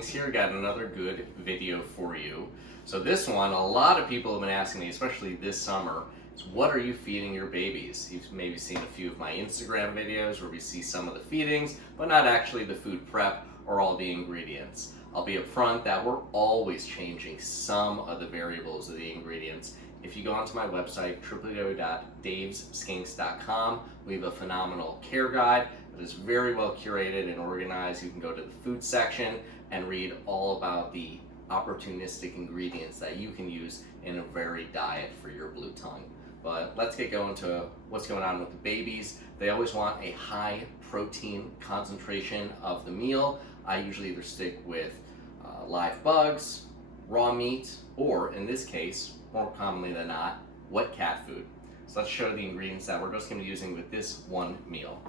Skinks here. Got another good video for you. So this one, a lot of people have been asking me, especially this summer, is what are you feeding your babies? You've maybe seen a few of my Instagram videos where we see some of the feedings, but not actually the food prep or all the ingredients. I'll be upfront that we're always changing some of the variables of the ingredients. If you go onto my website, www.davesskinks.com, we have a phenomenal care guide that is very well curated and organized. You can go to the food section and read all about the opportunistic ingredients that you can use in a varied diet for your blue tongue. But let's get going to what's going on with the babies. They always want a high protein concentration of the meal. I usually either stick with live bugs, raw meat, or in this case, more commonly than not, wet cat food. So let's show the ingredients that we're just going to be using with this one meal.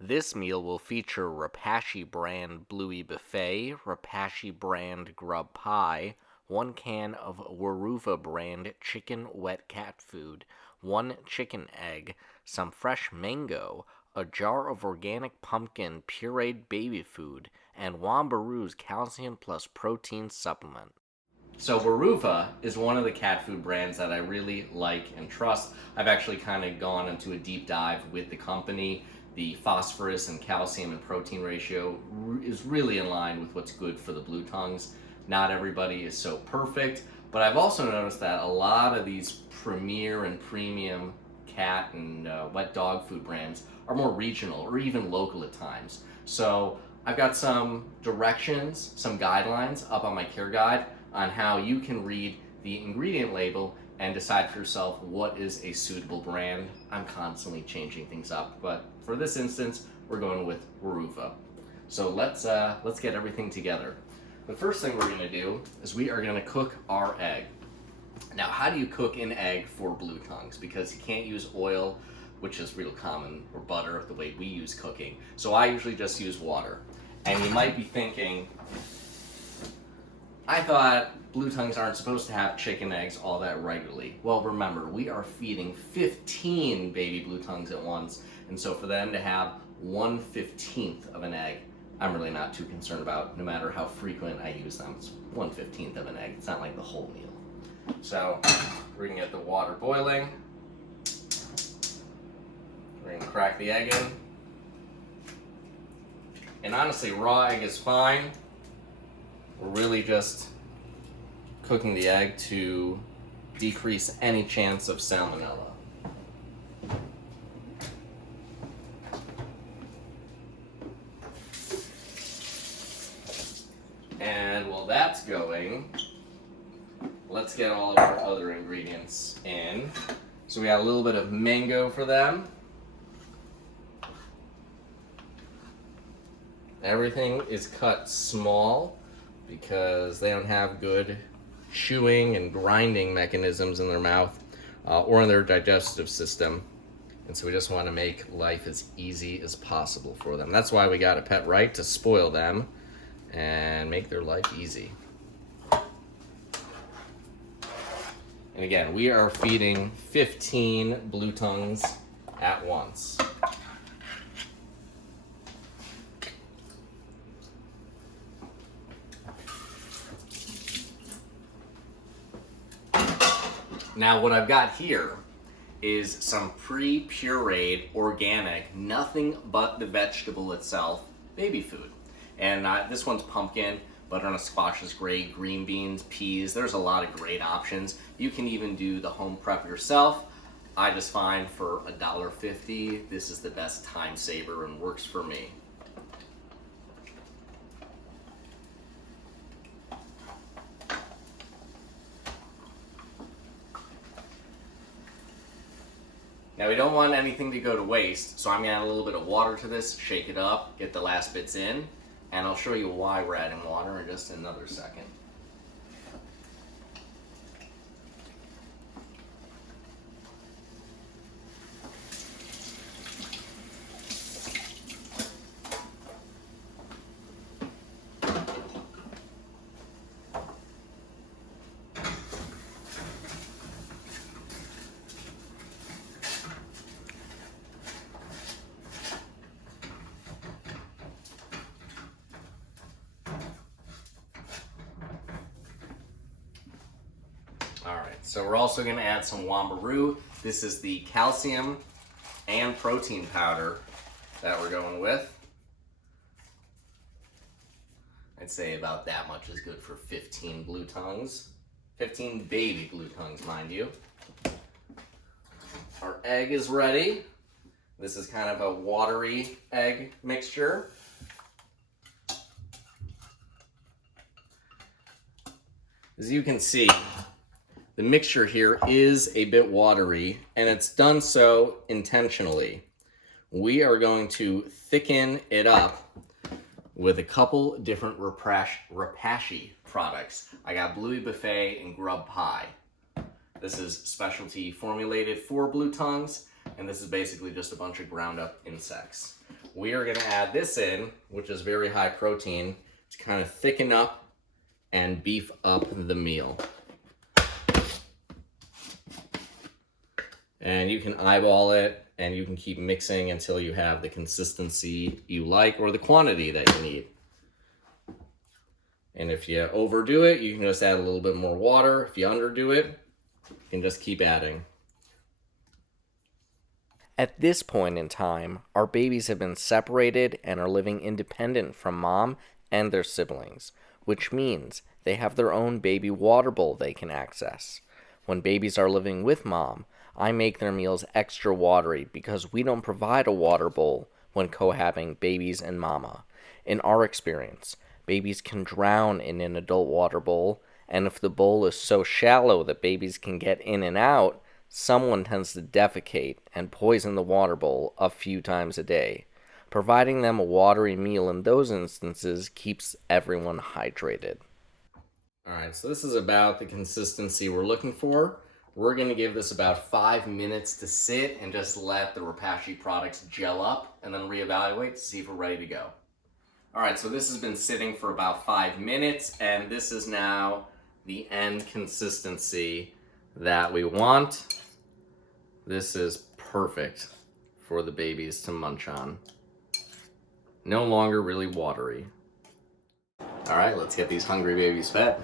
This meal will feature Repashy brand Bluey Buffet, Repashy brand Grub Pie, 1 can of Weruva brand chicken wet cat food, 1 chicken egg, some fresh mango, a jar of organic pumpkin pureed baby food, and Wambaru's calcium plus protein supplement. So Weruva is one of the cat food brands that I really like and trust. I've actually kind of gone into a deep dive with the company. The phosphorus and calcium and protein ratio is really in line with what's good for the blue tongues. Not everybody is so perfect, but I've also noticed that a lot of these premier and premium cat and wet dog food brands are more regional or even local at times. So I've got some directions, some guidelines up on my care guide on how you can read the ingredient label and decide for yourself what is a suitable brand. I'm constantly changing things up, but for this instance, we're going with Weruva. So let's get everything together. The first thing we're gonna do is we are gonna cook our egg. Now, how do you cook an egg for blue tongues? Because you can't use oil, which is real common, or butter, the way we use cooking. So I usually just use water. And you might be thinking, I thought blue tongues aren't supposed to have chicken eggs all that regularly. Well, remember, we are feeding 15 baby blue tongues at once, and so for them to have 1/15 of an egg, I'm really not too concerned about, no matter how frequent I use them. It's 1/15 of an egg. It's not like the whole meal. So we're gonna get the water boiling. We're gonna crack the egg in. And honestly, raw egg is fine. We're really just cooking the egg to decrease any chance of salmonella. And while that's going, let's get all of our other ingredients in. So we got a little bit of mango for them. Everything is cut small because they don't have good chewing and grinding mechanisms in their mouth or in their digestive system. And so we just want to make life as easy as possible for them. That's why we got a pet right, to spoil them and make their life easy. And again, we are feeding 15 blue tongues at once. Now what I've got here is some pre-pureed, organic, nothing but the vegetable itself, baby food. And this one's pumpkin, butternut squash is great, green beans, peas, there's a lot of great options. You can even do the home prep yourself. I just find for $1.50, this is the best time saver and works for me. Now we don't want anything to go to waste, so I'm gonna add a little bit of water to this, shake it up, get the last bits in, and I'll show you why we're adding water in just another second. So we're also going to add some Wambaroo. This is the calcium and protein powder that we're going with. I'd say about that much is good for 15 blue tongues. 15 baby blue tongues, mind you. Our egg is ready. This is kind of a watery egg mixture. As you can see, the mixture here is a bit watery, and it's done so intentionally. We are going to thicken it up with a couple different Repashy products. I got Bluey Buffet and Grub Pie. This is specialty formulated for blue tongues, and this is basically just a bunch of ground up insects. We are gonna add this in, which is very high protein, to kind of thicken up and beef up the meal. And you can eyeball it, and you can keep mixing until you have the consistency you like or the quantity that you need. And if you overdo it, you can just add a little bit more water. If you underdo it, you can just keep adding. At this point in time, our babies have been separated and are living independent from mom and their siblings, which means they have their own baby water bowl they can access. When babies are living with mom, I make their meals extra watery because we don't provide a water bowl when cohabiting babies and mama. In our experience, babies can drown in an adult water bowl, and if the bowl is so shallow that babies can get in and out, someone tends to defecate and poison the water bowl a few times a day. Providing them a watery meal in those instances keeps everyone hydrated. Alright, so this is about the consistency we're looking for. We're going to give this about 5 minutes to sit and just let the Repashy products gel up and then reevaluate to see if we're ready to go. Alright, so this has been sitting for about 5 minutes, and this is now the end consistency that we want. This is perfect for the babies to munch on. No longer really watery. Alright, let's get these hungry babies fed.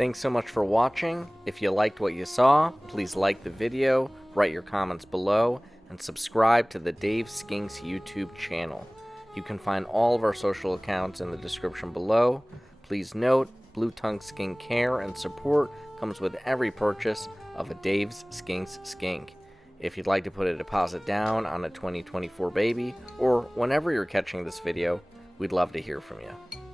Thanks so much for watching. If you liked what you saw, please like the video, write your comments below, and subscribe to the Dave Skinks YouTube channel. You can find all of our social accounts in the description below. Please note, blue-tongued care and support comes with every purchase of a Dave's Skinks skink. If you'd like to put a deposit down on a 2024 baby, or whenever you're catching this video, we'd love to hear from you.